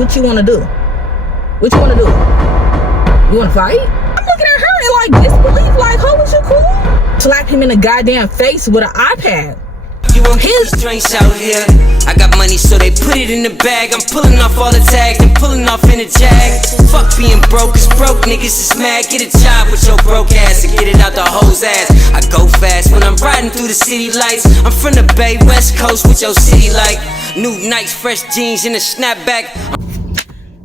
what you want to do? What you want to do? You want to fight? I'm looking at her in like disbelief, like, oh, was you cool? Slap him in the goddamn face with an iPad. You won't get these drinks out here. I got money, so they put it in the bag. I'm pulling off all the tags and pulling off in a jag. Fuck being broke, cause broke niggas is mad. Get a job with your broke ass and get it out the hoe's ass. I go fast when I'm riding through the city lights. I'm from the Bay West Coast with your city like new Nikes, fresh jeans, and a snapback.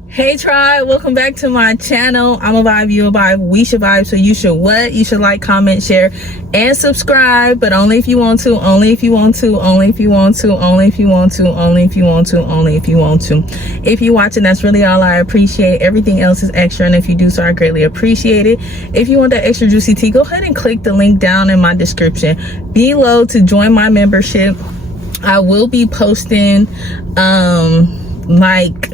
Hey tribe, welcome back to my channel. I'm a vibe, you a vibe, we should vibe. So you should what? You should like, comment, share, and subscribe, but only if you want to, only if you want to, only if you want to, only if you want to, only if you want to, only if you want to. If you're watching, that's really all I appreciate. Everything else is extra, and if you do so, I greatly appreciate it. If you want that extra juicy tea, go ahead and click the link down in my description below to join my membership. I will be posting like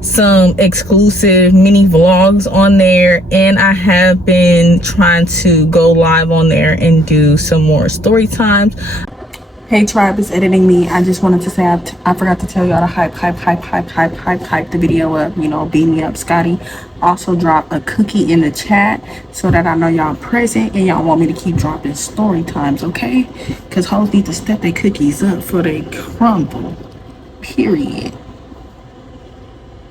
some exclusive mini vlogs on there, and I have been trying to go live on there and do some more story times. Hey tribe, it's editing me. I just wanted to say I forgot to tell y'all to hype the video up, you know, beat me up. Scotty also dropped a cookie in the chat so that I know y'all present and y'all want me to keep dropping story times, okay? Because hoes need to step their cookies up for they crumble, period.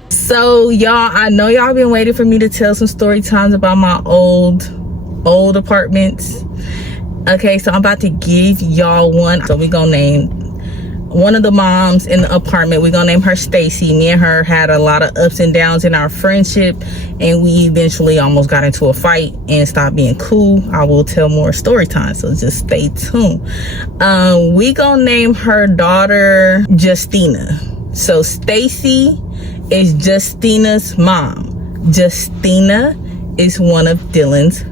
So y'all, I know y'all been waiting for me to tell some story times about my old apartments. Okay, so I'm about to give y'all one. So we gonna name one of the moms in the apartment, we're gonna name her Stacy. Me and her had a lot of ups and downs in our friendship, and we eventually almost got into a fight and stopped being cool. I will tell more story time, so just stay tuned. We gonna name her daughter Justina. So Stacy is Justina's mom. Justina is one of Dylan's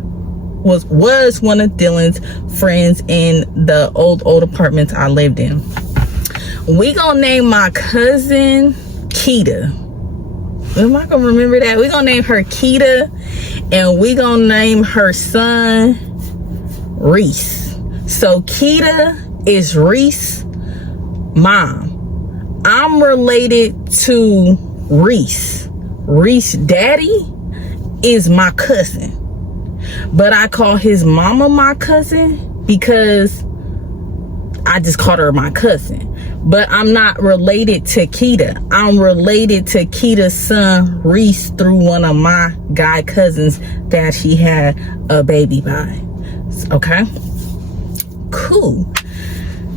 was one of Dylan's friends in the old apartments I lived in. We gonna name my cousin Keita. Am I gonna remember that? We gonna name her Keita, and we gonna name her son Reese. So Keita is Reese's mom. I'm related to Reese. Reese daddy is my cousin, but I call his mama my cousin because I just called her my cousin. But I'm not related to Keita. I'm related to Keita's son Reese through one of my guy cousins that she had a baby by. Okay, cool.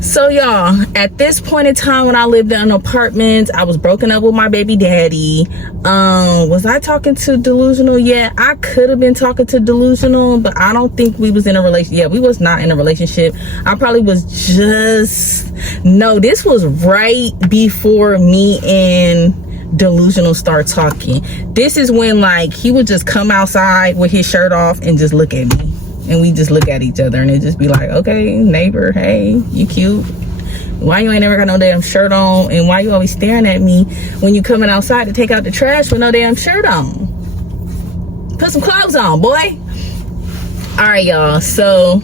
So y'all, at this point in time when I lived in apartments, I was broken up with my baby daddy. Was I talking to Delusional yet? I could have been talking to Delusional, but I don't think we was in a relationship. Yeah, we was not in a relationship. I probably was no, this was right before me and Delusional start talking. This is when like he would just come outside with his shirt off and just look at me. And we just look at each other and it just be like, okay, neighbor, hey, you cute. Why you ain't never got no damn shirt on? And why you always staring at me when you coming outside to take out the trash with no damn shirt on? Put some clothes on, boy. All right, y'all. So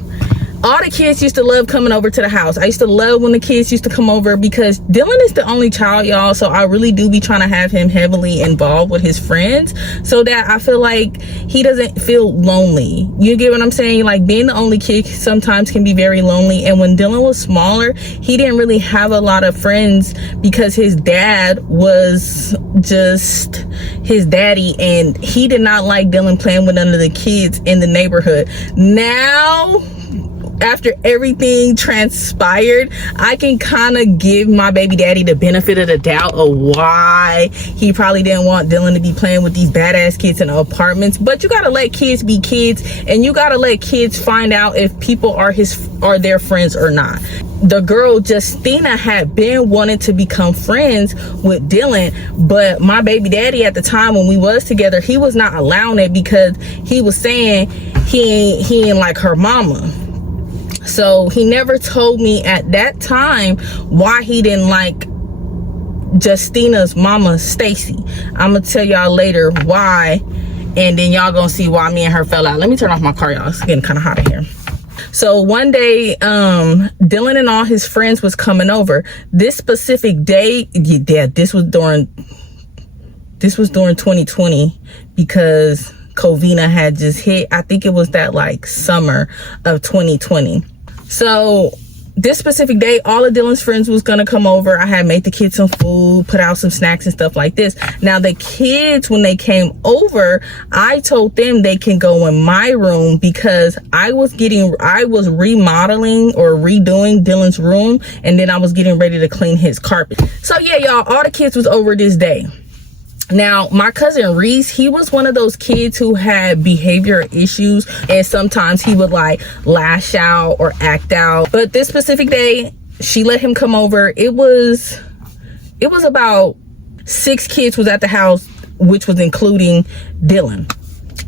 all the kids used to love coming over to the house. I used to love when the kids used to come over because Dylan is the only child, y'all. So I really do be trying to have him heavily involved with his friends so that I feel like he doesn't feel lonely. You get what I'm saying? Like being the only kid sometimes can be very lonely. And when Dylan was smaller, he didn't really have a lot of friends because his dad was just his daddy, and he did not like Dylan playing with none of the kids in the neighborhood. Now, after everything transpired, I can kind of give my baby daddy the benefit of the doubt of why he probably didn't want Dylan to be playing with these badass kids in the apartments. But you gotta let kids be kids, and you gotta let kids find out if people are their friends or not. The girl Justina had been wanting to become friends with Dylan, but my baby daddy at the time when we was together, he was not allowing it because he was saying he ain't like her mama. So he never told me at that time why he didn't like Justina's mama, Stacy. I'm gonna tell y'all later why, and then y'all gonna see why me and her fell out. Let me turn off my car, y'all. It's getting kind of hot in here. So one day, Dylan and all his friends was coming over. This specific day, yeah, this was during this was during 2020 because Covina had just hit. I think it was that like summer of 2020. So this specific day, all of Dylan's friends was gonna come over. I had made the kids some food, put out some snacks and stuff like this. Now the kids, when they came over, I told them they can go in my room because I was remodeling or redoing Dylan's room, and then I was getting ready to clean his carpet. So yeah, y'all, all the kids was over this day. Now, my cousin Reese, he was one of those kids who had behavior issues, and sometimes he would like lash out or act out. But this specific day, she let him come over. It was about 6 kids was at the house, which was including Dylan.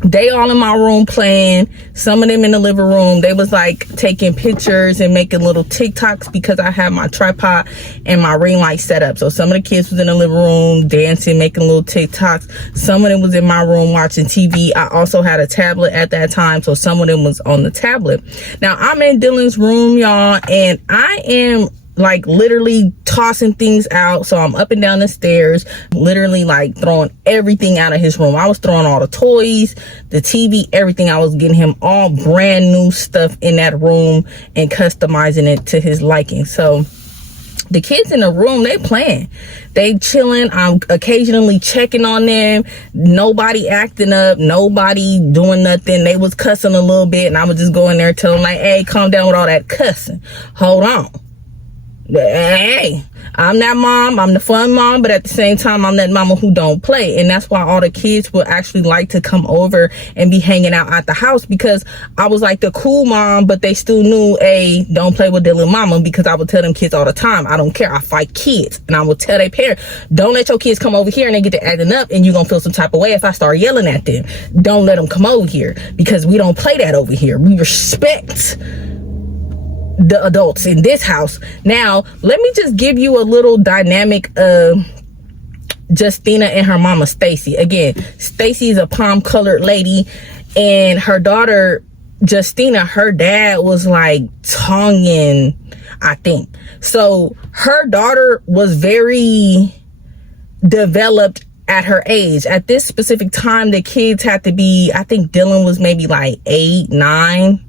They all in my room playing, some of them in the living room. They was like taking pictures and making little TikToks because I had my tripod and my ring light set up. So some of the kids was in the living room dancing, making little TikToks. Some of them was in my room watching TV. I also had a tablet at that time, so some of them was on the tablet. Now I'm in Dylan's room, y'all, and I am like literally tossing things out. So I'm up and down the stairs, literally like throwing everything out of his room. I was throwing all the toys, the TV, everything. I was getting him all brand new stuff in that room and customizing it to his liking. So the kids in the room, they playing, they chilling. I'm occasionally checking on them. Nobody acting up, nobody doing nothing. They was cussing a little bit, and I would just go in there and tell them like, hey, calm down with all that cussing. Hold on. Hey, I'm that mom, I'm the fun mom, but at the same time, I'm that mama who don't play. And that's why all the kids would actually like to come over and be hanging out at the house, because I was like the cool mom, but they still knew, hey, don't play with their little mama, because I would tell them kids all the time, I don't care, I fight kids. And I would tell their parents, don't let your kids come over here and they get to acting up and you're gonna feel some type of way if I start yelling at them. Don't let them come over here, because we don't play that over here. We respect the adults in this house. Now, let me just give you a little dynamic of Justina and her mama, Stacy. Again, Stacy is a palm colored lady, and her daughter, Justina, her dad was like Tongan, I think. So her daughter was very developed at her age. At this specific time, the kids had to be, I think Dylan was maybe like 8, 9,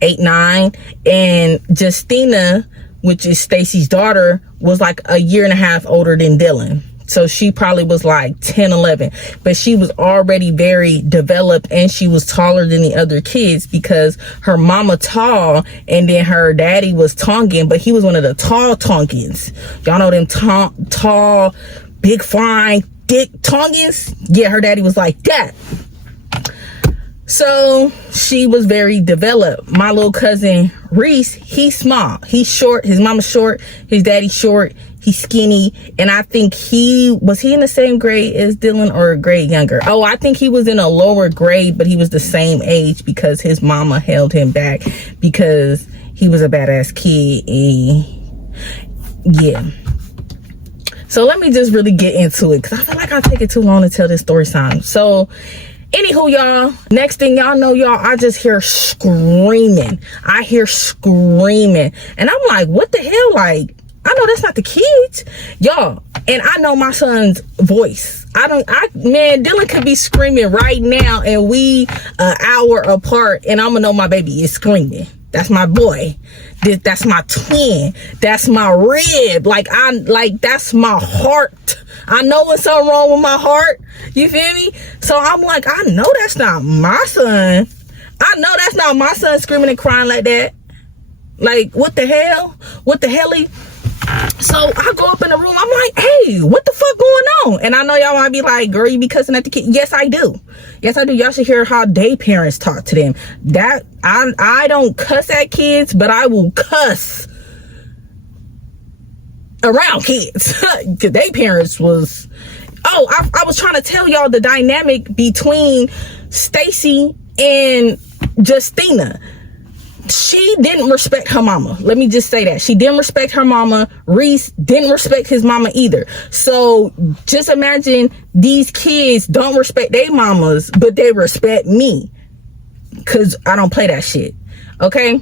and Justina, which is Stacy's daughter, was like a year and a half older than Dylan. So she probably was like 10, 11, but she was already very developed, and she was taller than the other kids because her mama tall, and then her daddy was Tongan, but he was one of the tall Tongans. Y'all know them tall, big, fine, thick Tongans? Yeah, her daddy was like that. So she was very developed. My little cousin Reese, he's small, he's short, his mama's short, his daddy's short, he's skinny, and I think was he in the same grade as Dylan or a grade younger? Oh, I think he was in a lower grade, but he was the same age because his mama held him back because he was a badass kid. And yeah. So let me just really get into it, because I feel like I'll take it too long to tell this story time. So anywho, y'all, next thing y'all know, y'all, I just hear screaming. I hear screaming. And I'm like, what the hell? Like, I know that's not the kids, y'all. And I know my son's voice. Man, Dylan could be screaming right now, and we an hour apart, and I'm gonna know my baby is screaming. That's my boy. That's my twin. That's my rib. Like, that's my heart. I know when something wrong with my heart. You feel me? So I'm like, I know that's not my son. I know that's not my son screaming and crying like that. Like, what the hell? What the helly? So I go up in the room. I'm like, hey, what the fuck going on? And I know y'all might be like, girl, you be cussing at the kid. Yes, I do. Yes, I do. Y'all should hear how they parents talk to them. That I don't cuss at kids, but I will cuss around kids. Cause they parents was, I was trying to tell y'all the dynamic between Stacy and Justina. She didn't respect her mama. Let me just say that. She didn't respect her mama. Reese didn't respect his mama either. So just imagine these kids don't respect their mamas, but they respect me, because I don't play that shit. Okay?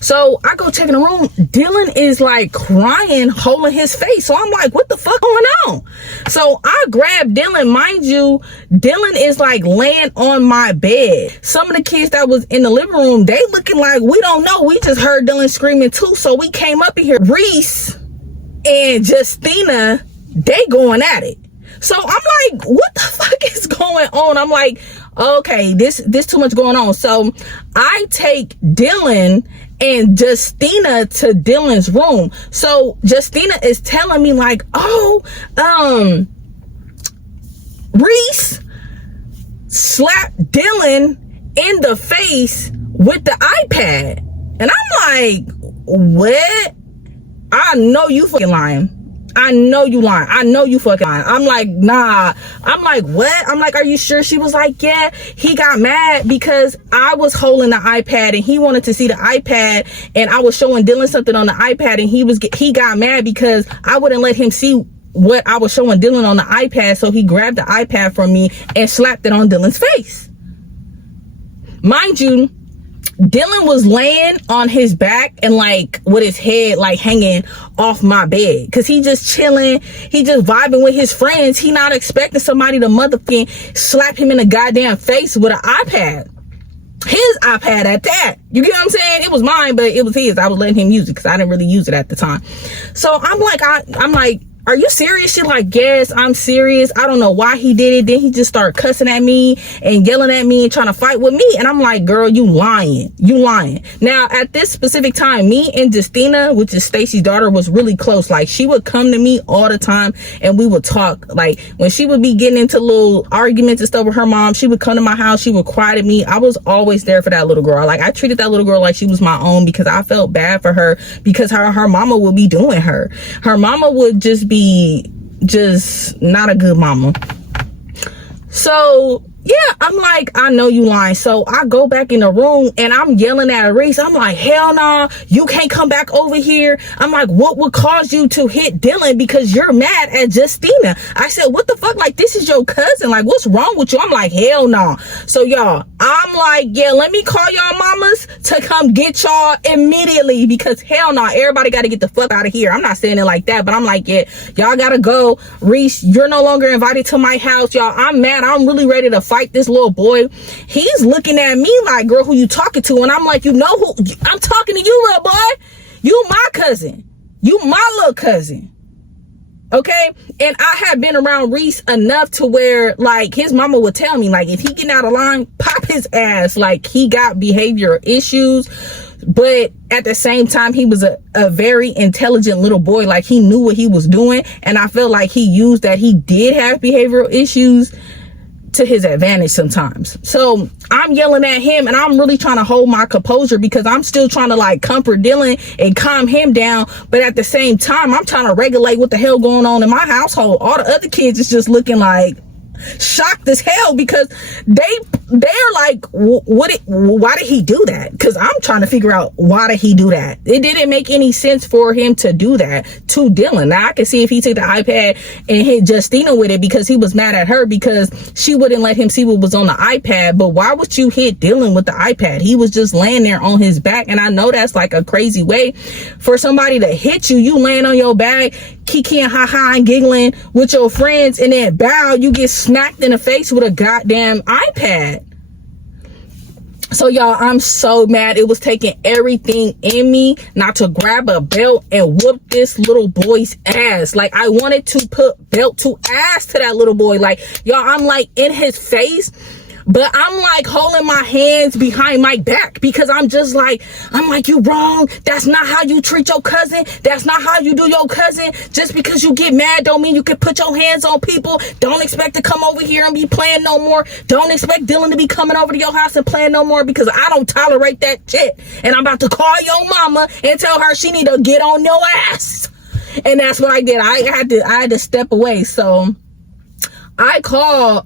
So I go check in the room. Dylan is like crying, holding his face. So I'm like, what the fuck going on? So I grab Dylan. Mind you, Dylan is like laying on my bed. Some of the kids that was in the living room, they looking like, we don't know. We just heard Dylan screaming too. So we came up in here. Reese and Justina, they going at it. So I'm like, what the fuck is going on? I'm like, okay, this too much going on. So I take Dylan and Justina to Dylan's room. So Justina is telling me like, oh, Reese slapped Dylan in the face with the iPad. And I'm like, what? I know you fucking lying. I know you lying. I know you fucking lying. I'm like, nah. I'm like, what? I'm like, are you sure? She was like, yeah. He got mad because I was holding the iPad and he wanted to see the iPad, and I was showing Dylan something on the iPad, and he got mad because I wouldn't let him see what I was showing Dylan on the iPad. So he grabbed the iPad from me and slapped it on Dylan's face. Mind you, Dylan was laying on his back and like with his head like hanging off my bed, because he just chilling, he just vibing with his friends. He not expecting somebody to motherfucking slap him in the goddamn face with an iPad. His iPad at that. You get what I'm saying? It was mine, but it was his. I was letting him use it because I didn't really use it at the time. So I'm like, are you serious? She's like, yes, I'm serious. I don't know why he did it. Then he just started cussing at me and yelling at me and trying to fight with me. And I'm like, girl, you lying. You lying. Now, at this specific time, me and Justina, which is Stacy's daughter, was really close. Like, she would come to me all the time and we would talk. Like, when she would be getting into little arguments and stuff with her mom, she would come to my house. She would cry to me. I was always there for that little girl. Like, I treated that little girl like she was my own, because I felt bad for her, because her mama would be doing her. Her mama would just be not a good mama. So yeah, I'm like, I know you lying. So I go back in the room and I'm yelling at Reese. I'm like, hell no, you can't come back over here. I'm like, what would cause you to hit Dylan because you're mad at Justina? I said, what the fuck? Like, this is your cousin. Like, what's wrong with you? I'm like, hell no. So y'all, I'm like, yeah, let me call y'all mamas to come get y'all immediately, because hell no, everybody got to get the fuck out of here. I'm not saying it like that, but I'm like, yeah, y'all got to go. Reese, you're no longer invited to my house. Y'all, I'm mad. I'm really ready to fight this little boy. He's looking at me like, girl, who you talking to? And I'm like, you know who I'm talking to? You, little boy. You my cousin. You my little cousin. Okay? And I have been around Reese enough to where, like, his mama would tell me, like, if he getting out of line, pop his ass. Like, he got behavioral issues. But at the same time, he was a very intelligent little boy. Like, he knew what he was doing. And I feel like he used that he did have behavioral issues to his advantage sometimes. So I'm yelling at him and I'm really trying to hold my composure, because I'm still trying to like comfort Dylan and calm him down. But at the same time, I'm trying to regulate what the hell going on in my household. All the other kids is just looking like shocked as hell, because they're like, why did he do that? Because I'm trying to figure out, why did he do that? It didn't make any sense for him to do that to Dylan. Now I can see if he took the iPad and hit Justina with it because he was mad at her because she wouldn't let him see what was on the iPad. But why would you hit Dylan with the iPad? He was just laying there on his back. And I know that's like a crazy way for somebody to hit you. You laying on your back, kikiing, ha-ha, and giggling with your friends, and then bow, you get smacked in the face with a goddamn iPad. So y'all, I'm so mad. It was taking everything in me not to grab a belt and whoop this little boy's ass. Like, I wanted to put belt to ass to that little boy. Like, y'all, I'm like in his face, but I'm like holding my hands behind my back, because I'm like, you wrong. That's not how you treat your cousin. That's not how you do your cousin. Just because you get mad don't mean you can put your hands on people. Don't expect to come over here and be playing no more. Don't expect Dylan to be coming over to your house and playing no more, because I don't tolerate that shit. And I'm about to call your mama and tell her she need to get on your ass. And that's what I did. I had to step away. So I call,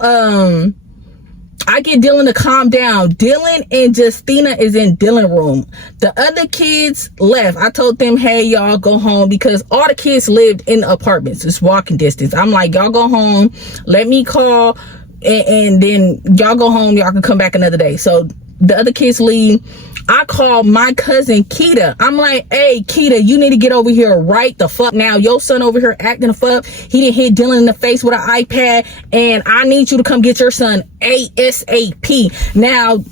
I get Dylan to calm down. Dylan and Justina is in Dylan's room. The other kids left. I told them, hey, y'all go home, because all the kids lived in the apartments. It's walking distance. I'm like, y'all go home. Let me call, and then y'all go home. Y'all can come back another day. So the other kids leave, I call my cousin Keita. I'm like, hey, Keita, you need to get over here right the fuck now. Your son over here acting the fuck. He done hit Dylan in the face with an iPad, and I need you to come get your son ASAP. Now,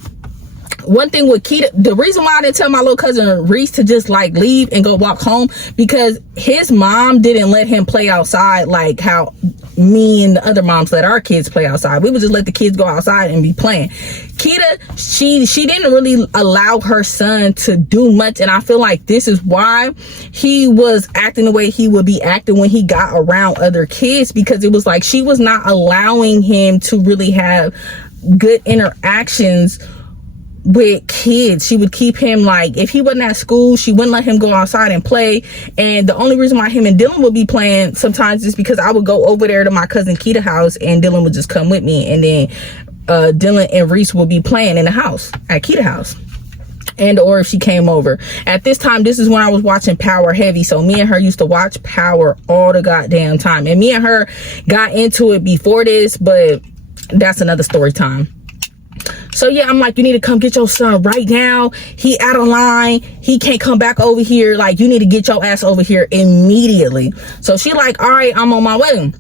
one thing with Keita, the reason why I didn't tell my little cousin Reese to just like leave and go walk home, because his mom didn't let him play outside like how me and the other moms let our kids play outside. We would just let the kids go outside and be playing. Keita, she didn't really allow her son to do much, and I feel like this is why he was acting the way he would be acting when he got around other kids, because it was like she was not allowing him to really have good interactions with kids. She would keep him, like, if he wasn't at school, she wouldn't let him go outside and play. And the only reason why him and Dylan would be playing sometimes is because I would go over there to my cousin Keita's house and Dylan would just come with me, and then Dylan and Reese would be playing in the house at Keita's house. And or if she came over. At this time, this is when I was watching Power heavy, so me and her used to watch Power all the goddamn time, and me and her got into it before this, but that's another story time. So yeah, I'm like, you need to come get your son right now. He out of line. He can't come back over here. Like, you need to get your ass over here immediately. So she like, all right, I'm on my way.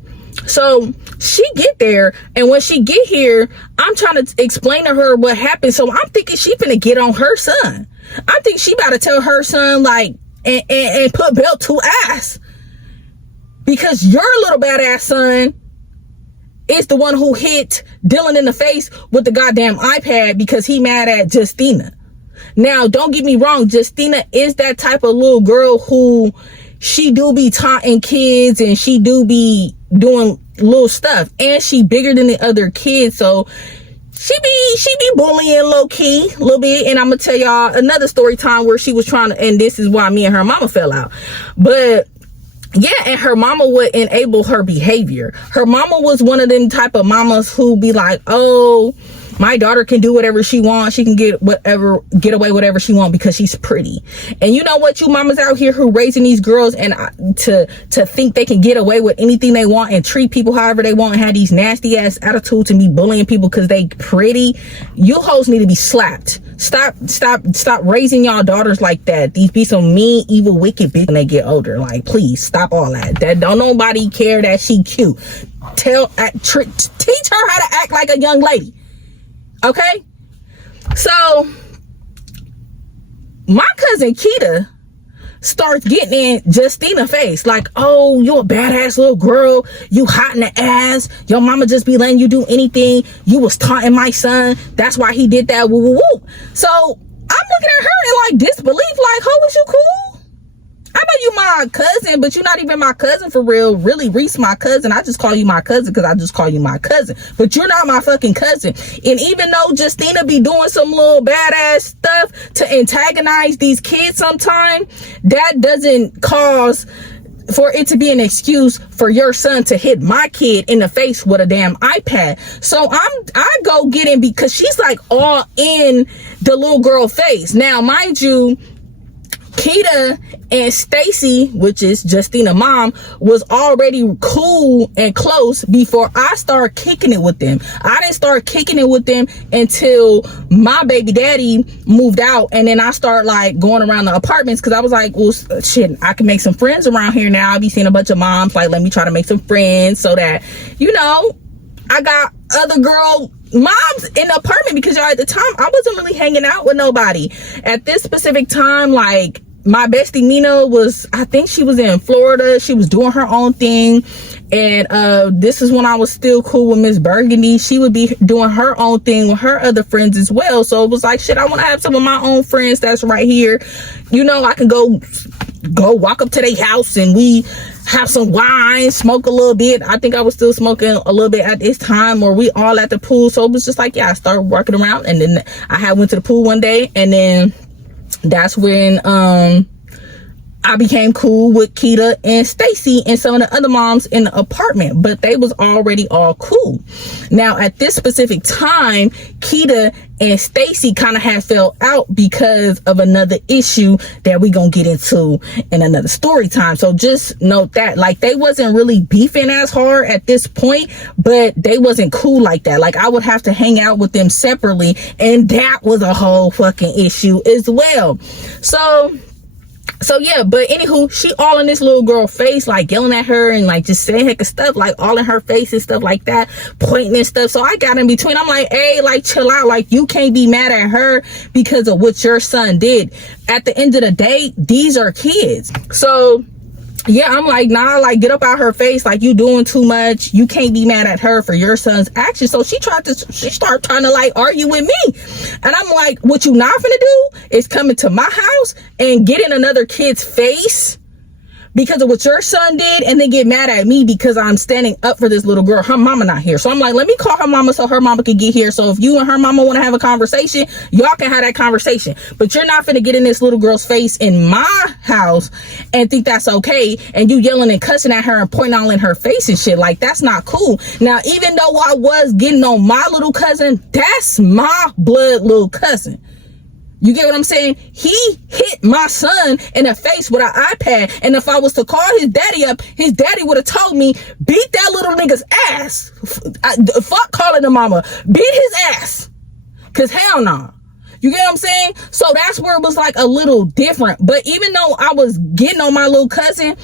So she get there, and when she get here, I'm trying to explain to her what happened. So I'm thinking she finna get on her son. I think she about to tell her son, like, and put belt to ass, because your little badass son is the one who hit Dylan in the face with the goddamn iPad because he mad at Justina. Now, don't get me wrong, Justina is that type of little girl who she do be taunting kids, and she do be doing little stuff, and she bigger than the other kids, so she be bullying low-key a little bit. And I'm gonna tell y'all another story time where she was trying to, and this is why me and her mama fell out. But yeah, and her mama would enable her behavior. Her mama was one of them type of mamas who be like, oh, my daughter can do whatever she wants. She can get away whatever she wants because she's pretty. And you know what, you mamas out here who raising these girls and to think they can get away with anything they want and treat people however they want and have these nasty ass attitudes and be bullying people because they pretty, you hoes need to be slapped. Stop raising y'all daughters like that. These be some mean, evil, wicked bitch when they get older. Like, please stop all that. That don't nobody care that she cute. Teach her how to act like a young lady. Okay, so my cousin Keita starts getting in Justina's face like, oh, you a badass little girl, you hot in the ass, your mama just be letting you do anything, you was taunting my son, that's why he did that, woo woo woo. So I'm looking at her in like disbelief, like, ho, is you cool? I know you my cousin, but you're not even my cousin for real. Really, Reese my cousin. I just call you my cousin because I just call you my cousin. But you're not my fucking cousin. And even though Justina be doing some little badass stuff to antagonize these kids sometime, that doesn't cause for it to be an excuse for your son to hit my kid in the face with a damn iPad. So I go get in because she's like all in the little girl face. Now, mind you, Keita and Stacy, which is Justina's mom, was already cool and close before I started kicking it with them. I didn't start kicking it with them until my baby daddy moved out, and then I started like going around the apartments because I was like, well, shit, I can make some friends around here now. I'll be seeing a bunch of moms, like, let me try to make some friends so that, you know, I got other girl moms in the apartment, because y'all, at the time I wasn't really hanging out with nobody. At this specific time, like, my bestie Mina was, I think she was in Florida. She was doing her own thing. And this is when I was still cool with Miss Burgundy. She would be doing her own thing with her other friends as well. So it was like, shit, I want to have some of my own friends that's right here. You know, I can go walk up to their house and we have some wine, smoke a little bit. I think I was still smoking a little bit at this time, or we all at the pool. So it was just like, yeah, I started walking around, and then I went to the pool one day, and then that's when I became cool with Keita and Stacy and some of the other moms in the apartment, but they was already all cool. Now, at this specific time, Keita and Stacy kind of had fell out because of another issue that we gonna get into in another story time. So just note that, like, they wasn't really beefing as hard at this point, but they wasn't cool like that. Like, I would have to hang out with them separately, and that was a whole fucking issue as well. So yeah, but anywho, she all in this little girl face, like yelling at her and like just saying heck of stuff, like all in her face and stuff like that, pointing and stuff. So I got in between. I'm like, hey, like chill out. Like, you can't be mad at her because of what your son did. At the end of the day, these are kids. So yeah, I'm like, nah, like, get up out her face. Like, you doing too much. You can't be mad at her for your son's actions. So she started trying to like argue with me. And I'm like, what you not finna do is come into my house and get in another kid's face because of what your son did, and then get mad at me because I'm standing up for this little girl. Her mama not here. So I'm like, let me call her mama so her mama can get here. So if you and her mama want to have a conversation, y'all can have that conversation. But you're not finna get in this little girl's face in my house and think that's okay. And you yelling and cussing at her and pointing all in her face and shit. Like, that's not cool. Now, even though I was getting on my little cousin, that's my blood little cousin. You get what I'm saying? He hit my son in the face with an iPad. And if I was to call his daddy up, his daddy would have told me, beat that little nigga's ass. Fuck calling the mama. Beat his ass. Because hell no. You get what I'm saying? So that's where it was like a little different. But even though I was getting on my little cousin,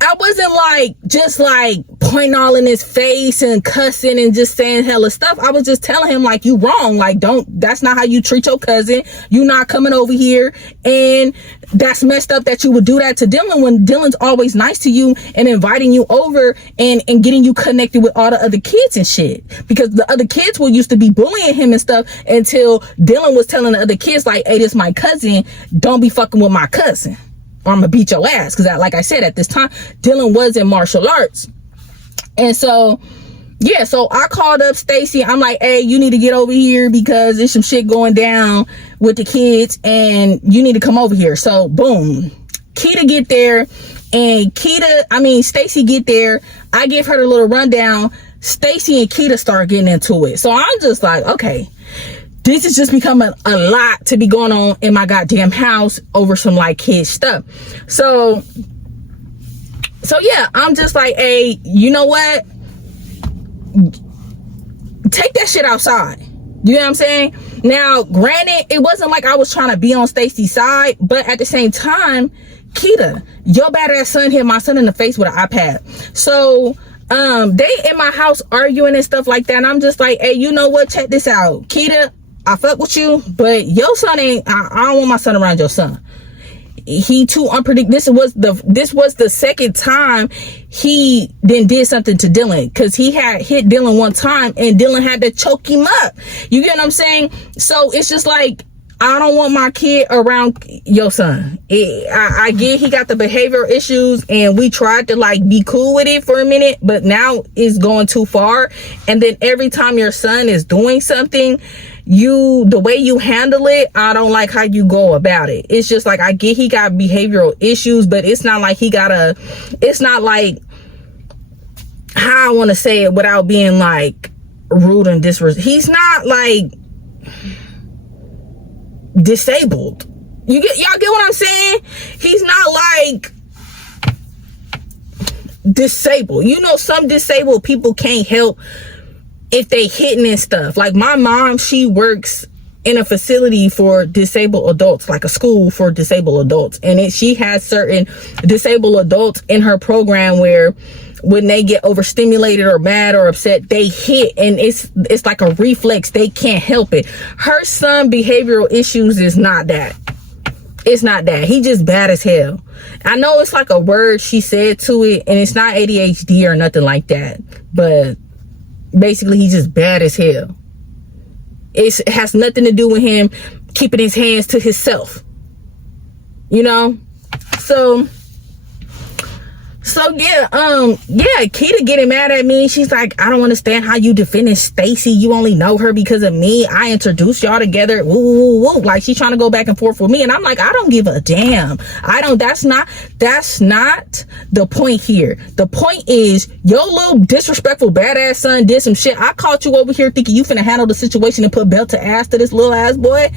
I wasn't like just like pointing all in his face and cussing and just saying hella stuff. I was just telling him, like, you wrong. Like, that's not how you treat your cousin. You not coming over here. And that's messed up that you would do that to Dylan when Dylan's always nice to you and inviting you over and getting you connected with all the other kids and shit. Because the other kids were used to be bullying him and stuff until Dylan was telling the other kids, like, hey, this my cousin. Don't be fucking with my cousin, or I'm gonna beat your ass. Because like I said, at this time, Dylan was in martial arts. And so, yeah, so I called up Stacy. I'm like, hey, you need to get over here because there's some shit going down with the kids and you need to come over here. So, boom. Keita get there, and Stacy get there. I give her the little rundown. Stacy and Keita start getting into it. So I'm just like, okay, this is just becoming a lot to be going on in my goddamn house over some like kid stuff. So yeah, I'm just like, hey, you know what? Take that shit outside. You know what I'm saying? Now, granted, it wasn't like I was trying to be on Stacy's side, but at the same time, Keita, your badass son hit my son in the face with an iPad. So they in my house arguing and stuff like that, and I'm just like, hey, you know what? Check this out. Keita, I fuck with you, but your son ain't, I don't want my son around your son. He too unpredictable. This was the second time he then did something to Dylan, because he had hit Dylan one time and Dylan had to choke him up. You get what I'm saying? So it's just like, I don't want my kid around your son. I get he got the behavioral issues, and we tried to like be cool with it for a minute, but now it's going too far. And then every time your son is doing something, the way you handle it, I don't like how you go about it. It's just like, I get he got behavioral issues, but it's not like it's not like, how I want to say it without being like rude and disrespectful. He's not like disabled. Y'all get what I'm saying? He's not like disabled. You know, some disabled people can't help if they hitting and stuff. Like my mom, she works in a facility for disabled adults, like a school for disabled adults, and she has certain disabled adults in her program where when they get overstimulated or mad or upset, they hit, and it's like a reflex. They can't help it. Her son behavioral issues is not that. It's not that. He just bad as hell. I know it's like a word she said to it, and it's not ADHD or nothing like that, but basically he's just bad as hell. It has nothing to do with him keeping his hands to himself, you know. So So yeah, Keita getting mad at me. She's like, I don't understand how you defending Stacy. You only know her because of me. I introduced y'all together. Woo, woo, woo. Like, she's trying to go back and forth with me, and I'm like, I don't give a damn. That's not the point here. The point is, your little disrespectful badass son did some shit. I caught you over here thinking you finna handle the situation and put belt to ass to this little ass boy.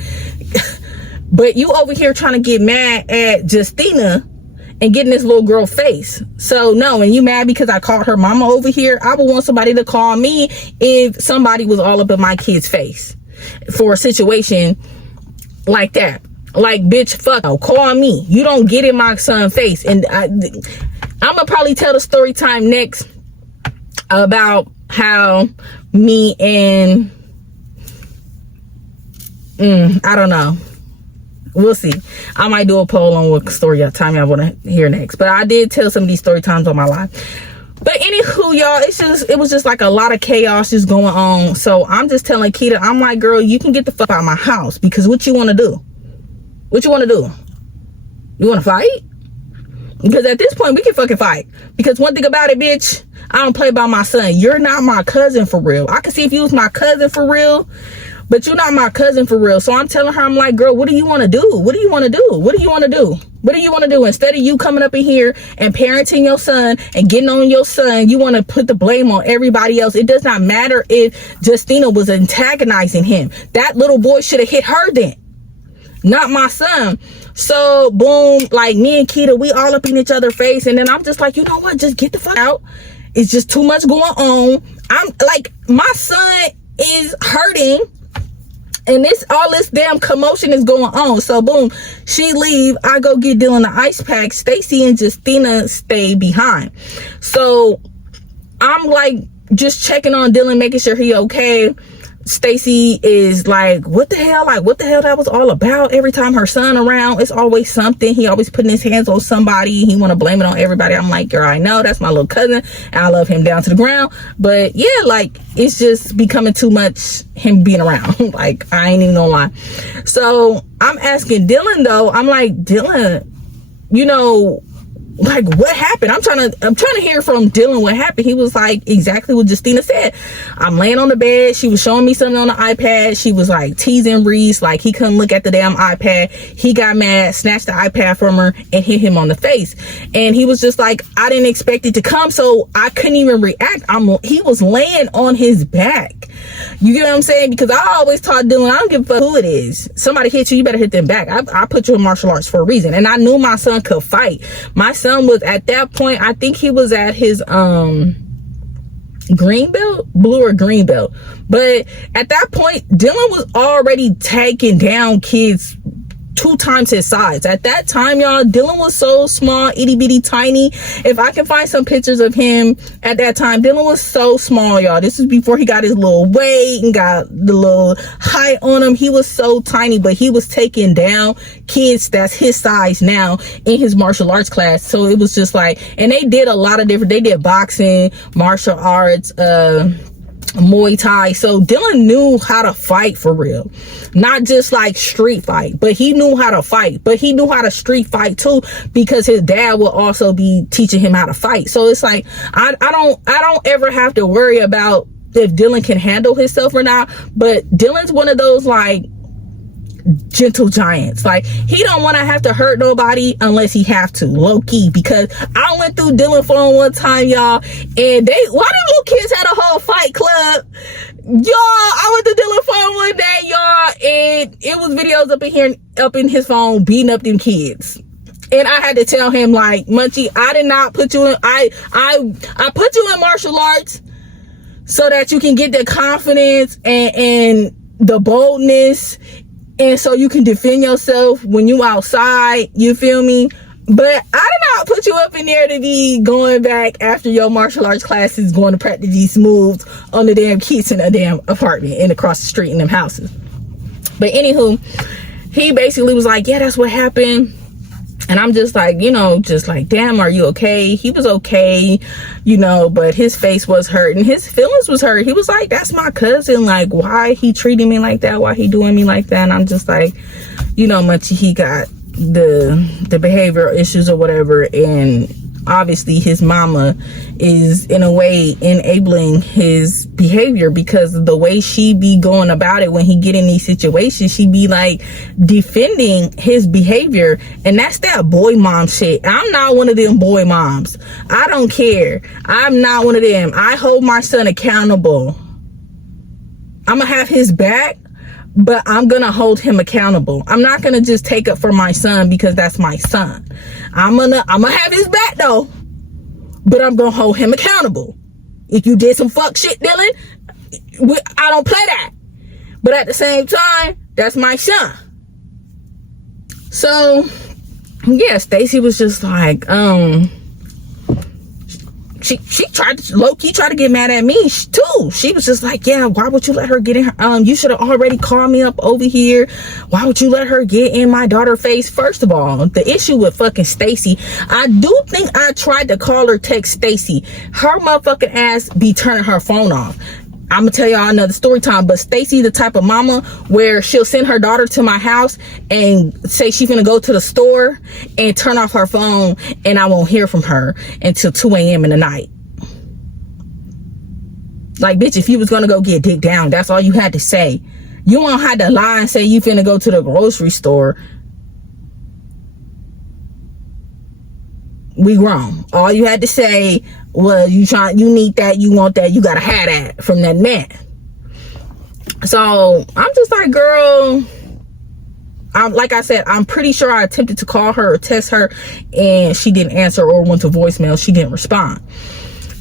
But you over here trying to get mad at Justina and getting this little girl face. So no, and you mad because I called her mama over here? I would want somebody to call me if somebody was all up in my kid's face for a situation like that. Like, bitch, fuck, call me. You don't get in my son's face. And I'm gonna probably tell the story time next about how me and I don't know. We'll see. I might do a poll on what story time y'all want to hear next. But I did tell some of these story times on my live. But anywho, y'all, it was just like a lot of chaos just going on. So I'm just telling Keita, I'm like, girl, you can get the fuck out of my house, because what you want to do? What you want to do? You want to fight? Because at this point, we can fucking fight. Because one thing about it, bitch, I don't play by my son. You're not my cousin for real. I can see if you was my cousin for real, but you're not my cousin for real. So I'm telling her, I'm like, girl, what do you want to do? What do you want to do? What do you want to do? What do you want to do? Instead of you coming up in here and parenting your son and getting on your son, you want to put the blame on everybody else. It does not matter if Justina was antagonizing him. That little boy should have hit her then, not my son. So boom, like, me and Keita, we all up in each other's face. And then I'm just like, you know what? Just get the fuck out. It's just too much going on. I'm like, my son is hurting. And all this damn commotion is going on. So boom, she leave. I go get Dylan the ice pack. Stacy and Justina stay behind. So I'm like just checking on Dylan, making sure he okay. Stacy is like, what the hell? Like, what the hell that was all about? Every time her son around, it's always something. He always putting his hands on somebody. He want to blame it on everybody. I'm like, girl, I know that's my little cousin, and I love him down to the ground. But yeah, like, it's just becoming too much him being around. Like, I ain't even gonna lie. So I'm asking Dylan though. I'm like, Dylan, you know, like, what happened? I'm trying to hear from Dylan what happened. He was like, exactly what Justina said. I'm laying on the bed. She was showing me something on the iPad. She was like teasing Reese, like he couldn't look at the damn iPad. He got mad, snatched the iPad from her, and hit him on the face. And he was just like, I didn't expect it to come, so I couldn't even react. He was laying on his back. You get what I'm saying? Because I always taught Dylan, I don't give a fuck who it is. Somebody hit you, you better hit them back. I put you in martial arts for a reason. And I knew my son could fight. My son was, at that point, I think he was at his green belt, blue or green belt. But at that point, Dylan was already taking down kids 2 times his size. At that time, y'all, Dylan was so small, itty bitty tiny. If I can find some pictures of him at that time, Dylan was so small, y'all. This is before he got his little weight and got the little height on him. He was so tiny, but he was taking down kids that's his size now in his martial arts class. So it was just like, and they did a lot of different, they did boxing, martial arts, Muay Thai. So Dylan knew how to fight for real, not just like street fight, but he knew how to fight. But he knew how to street fight too, because his dad will also be teaching him how to fight. So it's like, I don't ever have to worry about if Dylan can handle himself or not. But Dylan's one of those like gentle giants. Like, he don't want to have to hurt nobody unless he have to, low key. Because I went through Dylan phone one time, y'all, and why them little kids had a whole fight club, y'all. I went through Dylan phone one day, y'all, and it was videos up in his phone beating up them kids. And I had to tell him, like, Munchie, I did not put you in, I put you in martial arts so that you can get the confidence and the boldness, and so you can defend yourself when you outside, you feel me? But I did not put you up in there to be going back after your martial arts classes, going to practice these moves on the damn kids in a damn apartment and across the street in them houses. But anywho, he basically was like, yeah, that's what happened. And I'm just like, you know, just like, damn, are you okay? He was okay, you know, but his face was hurt and his feelings was hurt. He was like, that's my cousin. Like, why he treating me like that? Why he doing me like that? And I'm just like, you know, Munchie, he got the behavioral issues or whatever. And obviously his mama is in a way enabling his behavior, because the way she be going about it when he get in these situations, she be like defending his behavior, and that's that boy mom shit. I'm not one of them boy moms. I don't care. I'm not one of them. I hold my son accountable. I'm gonna have his back, but I'm gonna hold him accountable. I'm not gonna just take up for my son because that's my son. I'm gonna have his back though, but I'm gonna hold him accountable. If you did some fuck shit, Dylan, I don't play that. But at the same time, that's my son. So yeah, Stacy was just like, she tried to low-key try to get mad at me too. She was just like, yeah, why would you let her get in her, you should have already called me up over here. Why would you let her get in my daughter's face? First of all, the issue with fucking Stacy, I do think I tried to call her, text Stacy. Her motherfucking ass be turning her phone off. I'm gonna tell y'all another story time, but Stacy the type of mama where she'll send her daughter to my house and say she's gonna go to the store and turn off her phone, and I won't hear from her until 2 a.m. in the night. Like, bitch, if you was gonna go get dick down, that's all you had to say. You don't have to lie and say you finna go to the grocery store. We grown. All you had to say was you need that, you want that, you gotta have that from that man. So I'm just like, girl, like I said, I'm pretty sure I attempted to call her or text her and she didn't answer, or went to voicemail, she didn't respond.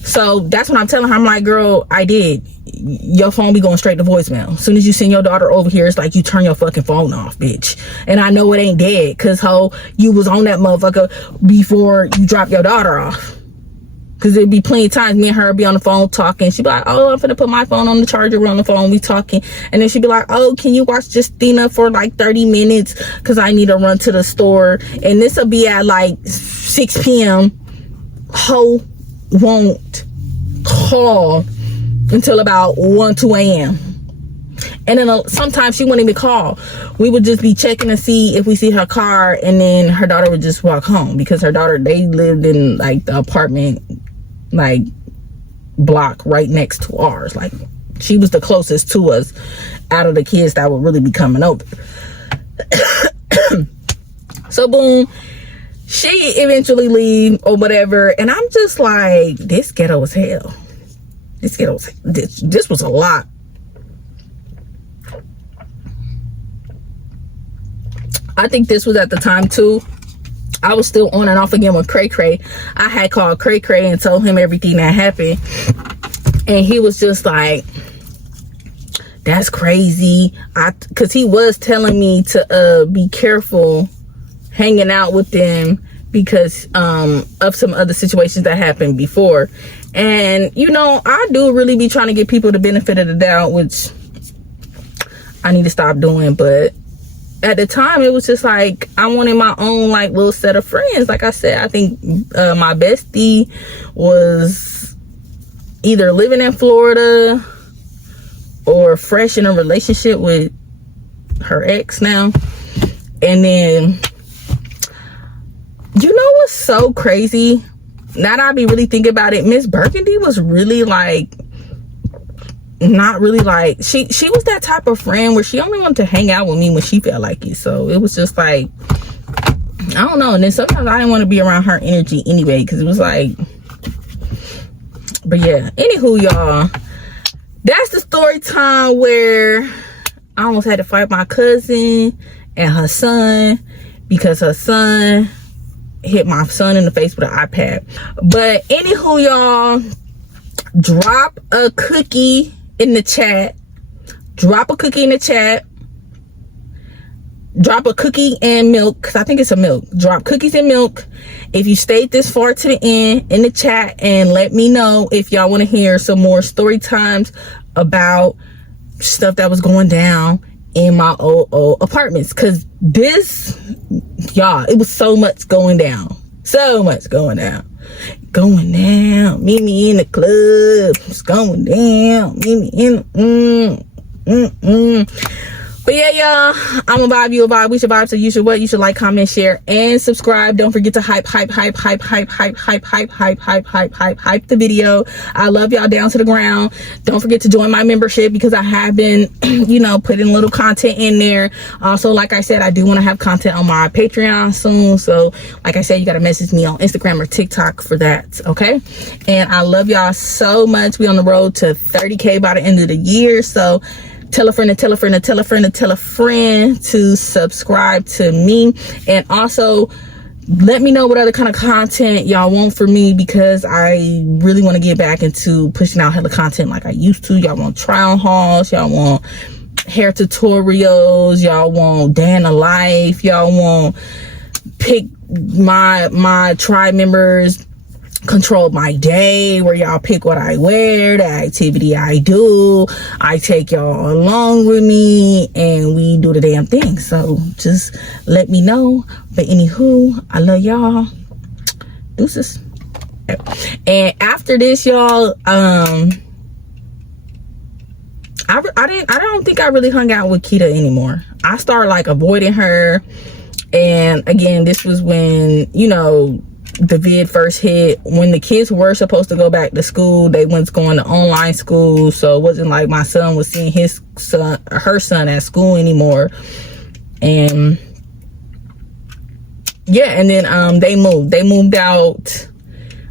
So that's when I'm telling her, I'm like, girl, I did. Your phone be going straight to voicemail. As soon as you send your daughter over here, it's like you turn your fucking phone off, bitch. And I know it ain't dead, cause you was on that motherfucker before you dropped your daughter off. Cause there'd be plenty of times me and her be on the phone talking. She'd be like, oh, I'm finna put my phone on the charger. We're on the phone, we talking. And then she'd be like, oh, can you watch Justina for like 30 minutes? Cause I need to run to the store. And this'll be at like 6 p.m. Ho won't call until about 1, 2 a.m. And then sometimes she wouldn't even call. We would just be checking to see if we see her car, and then her daughter would just walk home, because her daughter, they lived in like the apartment like block right next to ours. Like, she was the closest to us out of the kids that would really be coming over. So boom, she eventually leave or whatever, and I'm just like, this ghetto as hell. This was a lot. I think this was at the time too, I was still on and off again with Cray Cray. I had called Cray Cray and told him everything that happened, and he was just like, that's crazy. Because he was telling me to be careful hanging out with them because of some other situations that happened before. And you know, I do really be trying to give people the benefit of the doubt, which I need to stop doing. But at the time, it was just like I wanted my own like little set of friends. Like I said, I think my bestie was either living in Florida or fresh in a relationship with her ex now. And then, you know what's so crazy? Now that I be really thinking about it, Miss Burgundy was really like, not really like, she was that type of friend where she only wanted to hang out with me when she felt like it. So it was just like, I don't know. And then sometimes I didn't want to be around her energy anyway, because it was like, but yeah, anywho, y'all, that's the story time where I almost had to fight my cousin and her son, because her son hit my son in the face with an iPad. But anywho, y'all, drop a cookie in the chat. Drop a cookie in the chat. Drop a cookie and milk, because I think it's a milk. Drop cookies and milk if you stayed this far to the end in the chat, and let me know if y'all want to hear some more story times about stuff that was going down in my old apartments. Because this, y'all, it was so much going down. So much going down. Going down. Meet me in the club. It's going down. Meet me in the But yeah, y'all, I'm a vibe, you a vibe, we should vibe, so you should what? You should like, comment, share, and subscribe. Don't forget to hype the video. I love y'all down to the ground. Don't forget to join my membership because I have been, putting little content in there. Also, like I said, I do want to have content on my Patreon soon. So, like I said, you got to message me on Instagram or TikTok for that, okay? And I love y'all so much. We on the road to 30K by the end of the year. So, tell a friend to tell a friend to tell a friend to tell a friend to subscribe to me. And also, let me know what other kind of content y'all want for me, because I really want to get back into pushing out hella content like I used to. Y'all want trial hauls, y'all want hair tutorials, y'all want day in the life, y'all want pick my tribe members control my day, where y'all pick what I wear, the activity I do. I take y'all along with me and we do the damn thing. So just let me know. But anywho, I love y'all. Deuces. And after this, y'all, I don't think I really hung out with Kita anymore. I started like avoiding her. And again, this was when, the vid first hit. When the kids were supposed to go back to school, they went going to online school. So it wasn't like my son was seeing her son at school anymore. And yeah, and then they moved out,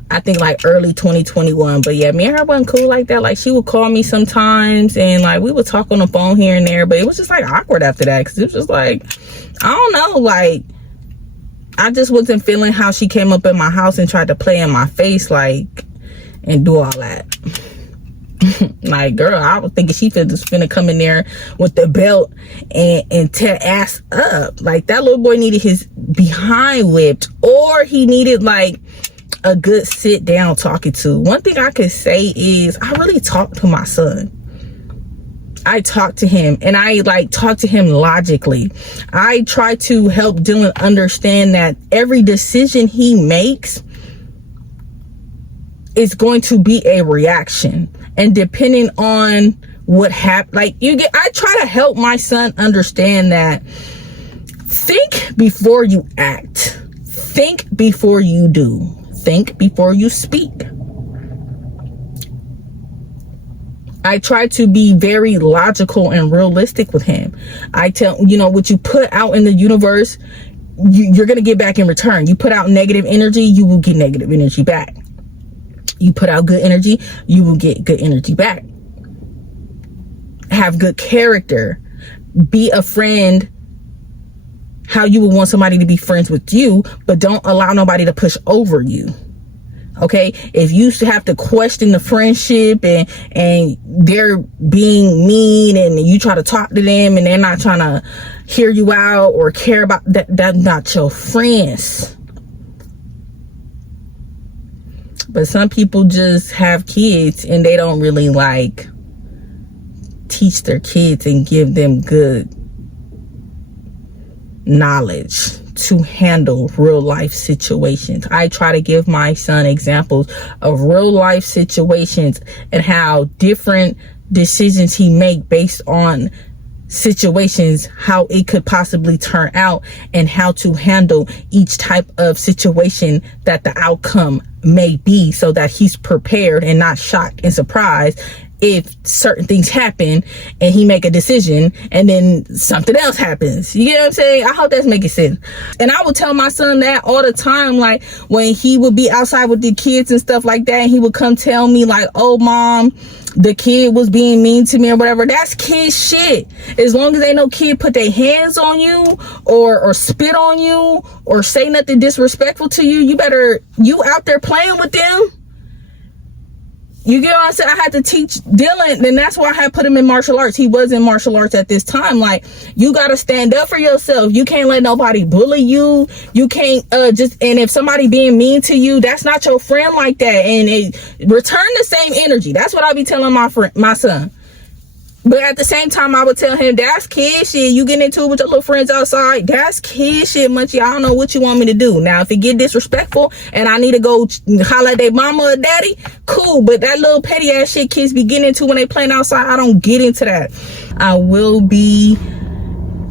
I think like early 2021. But yeah, me and her wasn't cool like that. Like, she would call me sometimes and like we would talk on the phone here and there, but it was just like awkward after that, because it was just like, I don't know, like I just wasn't feeling how she came up in my house and tried to play in my face, like, and do all that. Like, girl, I was thinking she was finna come in there with the belt and tear ass up. Like, that little boy needed his behind whipped, or he needed like a good sit down talking to. One thing I could say is I really talked to my son. I talk to him, and I like talk to him logically. I try to help Dylan understand that every decision he makes is going to be a reaction, and depending on what happened, I try to help my son understand that think before you act, think before you do, think before you speak. I try to be very logical and realistic with him. I tell, what you put out in the universe, you're going to get back in return. You put out negative energy, you will get negative energy back. You put out good energy, you will get good energy back. Have good character. Be a friend how you would want somebody to be friends with you, but don't allow nobody to push over you. Okay, if you have to question the friendship and they're being mean and you try to talk to them and they're not trying to hear you out or care about that, that's not your friends. But some people just have kids and they don't really like teach their kids and give them good knowledge to handle real life situations. I try to give my son examples of real life situations and how different decisions he make based on situations, how it could possibly turn out, and how to handle each type of situation that the outcome may be, so that he's prepared and not shocked and surprised if certain things happen and he make a decision and then something else happens. You get what I'm saying? I hope that's making sense. And I would tell my son that all the time, like when he would be outside with the kids and stuff like that, and he would come tell me like, oh mom, the kid was being mean to me or whatever. That's kid shit. As long as ain't no kid put their hands on you or spit on you or say nothing disrespectful to you, you out there playing with them. You get what I said? I had to teach Dylan, and that's why I had put him in martial arts. He was in martial arts at this time. Like, you got to stand up for yourself. You can't let nobody bully you. You can't and if somebody being mean to you, that's not your friend like that. And return the same energy. That's what I be telling my son. But at the same time, I would tell him, that's kid shit. You getting into it with your little friends outside, that's kid shit, Munchie. I don't know what you want me to do. Now, if it get disrespectful and I need to go holler at their mama or daddy, cool. But that little petty ass shit kids be getting into when they playing outside, I don't get into that. I will be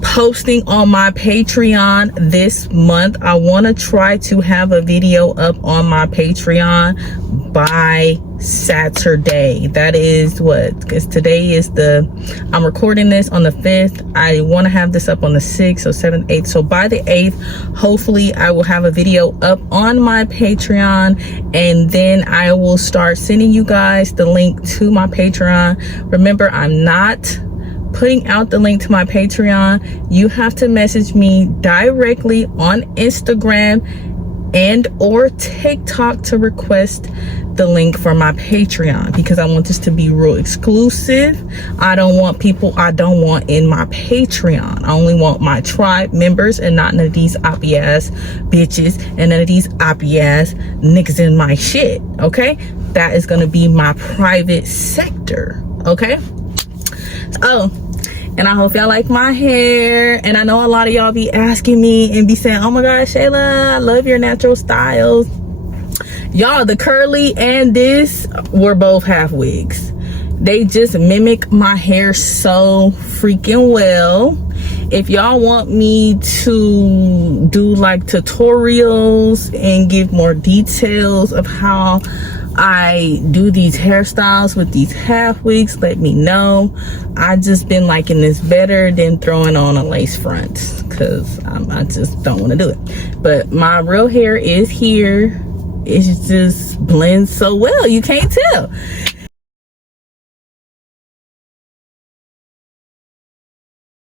posting on my Patreon this month. I want to try to have a video up on my Patreon by Saturday. That is what, because today is I'm recording this on the 5th. I want to have this up on the 6th, so 7th, 8th. So by the 8th, hopefully I will have a video up on my Patreon, and then I will start sending you guys the link to my Patreon. Remember, I'm not putting out the link to my Patreon. You have to message me directly on Instagram and or TikTok to request the link for my Patreon, because I want this to be real exclusive. I don't want people I don't want in my Patreon. I only want my tribe members, and not none of these oppy ass bitches and none of these oppy ass niggas in my shit. Okay, that is gonna be my private sector. Okay. Oh, and I hope y'all like my hair. And I know a lot of y'all be asking me and be saying, oh my gosh, Shayla, I love your natural styles. Y'all, the curly and this were both half wigs. They just mimic my hair so freaking well. If y'all want me to do like tutorials and give more details of how I do these hairstyles with these half wigs, let me know. I just been liking this better than throwing on a lace front, because I just don't want to do it. But my real hair is here. It just blends so well, you can't tell.